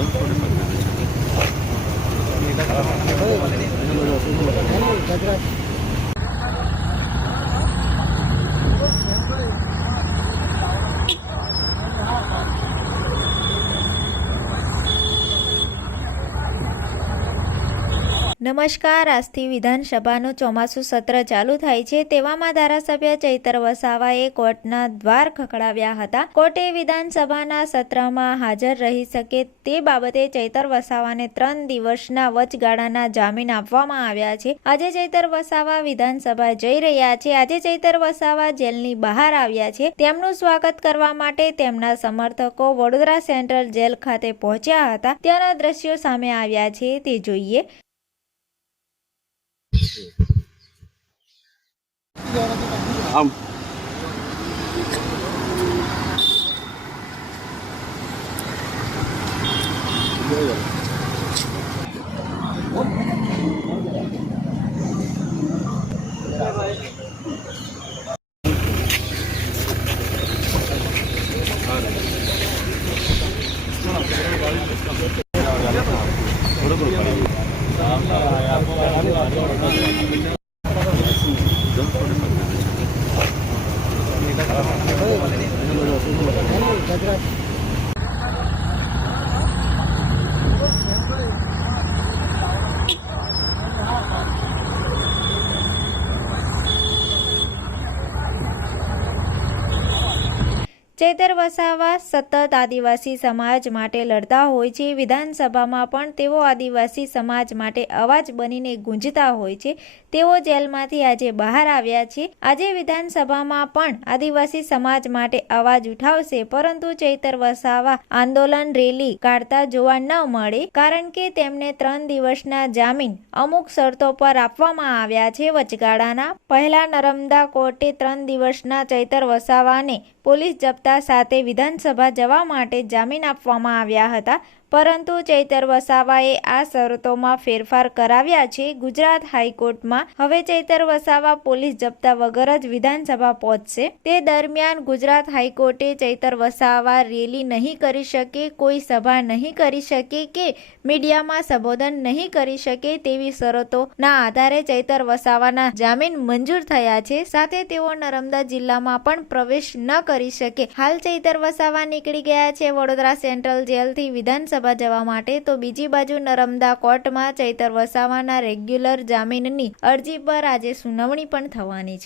एकदम थोडे पद्धतीचे નમસ્કાર, આજથી વિધાનસભાનું ચોમાસું સત્ર ચાલુ થાય છે. તેવામાં ધારાસભ્ય ચૈતર વસાવાએ કોર્ટના દ્વાર ખખડાવ્યા હતા. કોર્ટે વિધાનસભાના સત્રમાં હાજર રહી શકે તે બાબતે ચૈતર વસાવાને ત્રણ દિવસના વચગાળાના જામીન આપવામાં આવ્યા છે. આજે ચૈતર વસાવા વિધાનસભા જઈ રહ્યા છે. આજે ચૈતર વસાવા જેલની બહાર આવ્યા છે. તેમનું સ્વાગત કરવા માટે તેમના સમર્થકો વડોદરા સેન્ટ્રલ જેલ ખાતે પહોંચ્યા હતા. ત્યાંના દ્રશ્યો સામે આવ્યા છે. તે જોઈએ. Tiga. Gracias. ચૈતર વસાવા સતત આદિવાસી સમાજ માટે લડતા હોય છે. વિધાનસભામાં પણ તેઓ આદિવાસી સમાજ માટે અવાજ બનીને ગુંજતા હોય છે. તેઓ જેલમાંથી આજે બહાર આવ્યા છે. આજે વિધાનસભામાં પણ આદિવાસી સમાજ માટે અવાજ ઉઠાવશે, પરંતુ ચૈતર વસાવા આંદોલન રેલી કાઢતા જોવા ન મળે, કારણ કે તેમને ત્રણ દિવસના જામીન અમુક શરતો પર આપવામાં આવ્યા છે. વચગાળાના પહેલા નર્મદા કોર્ટે ત્રણ દિવસના ચૈતર વસાવાને પોલીસ જપ્તા સાથે વિધાનસભા જવા માટે જામીન આપવામાં આવ્યા હતા. પરંતુ ચૈતર વસાવાએ આ શરતોમાં ફેરફાર કરાવ્યા છે. ગુજરાત હાઈકોર્ટમાં હવે ચૈતર વસાવા પોલીસ જપ્તા વગર જ વિધાનસભા પહોંચશે. તે દરમિયાન ગુજરાત હાઈકોર્ટે ચૈતર વસાવા રેલી નહીં કરી શકે, કોઈ સભા નહીં કરી શકે કે મીડિયામાં સંબોધન નહીં કરી શકે તેવી શરતોના આધારે ચૈતર વસાવાના જામીન મંજૂર થયા છે. સાથે તેઓ નર્મદા જિલ્લામાં પણ પ્રવેશ ન કરી શકે. હાલ ચૈતર વસાવા નીકળી ગયા છે વડોદરા સેન્ટ્રલ જેલથી વિધાનસભા જવા માટે, તો બીજી બાજુ નરમદા કોર્ટમાં ચૈતર વસાવાના રેગ્યુલર જામીનની અરજી પર આજે સુનાવણી પણ થવાની છે.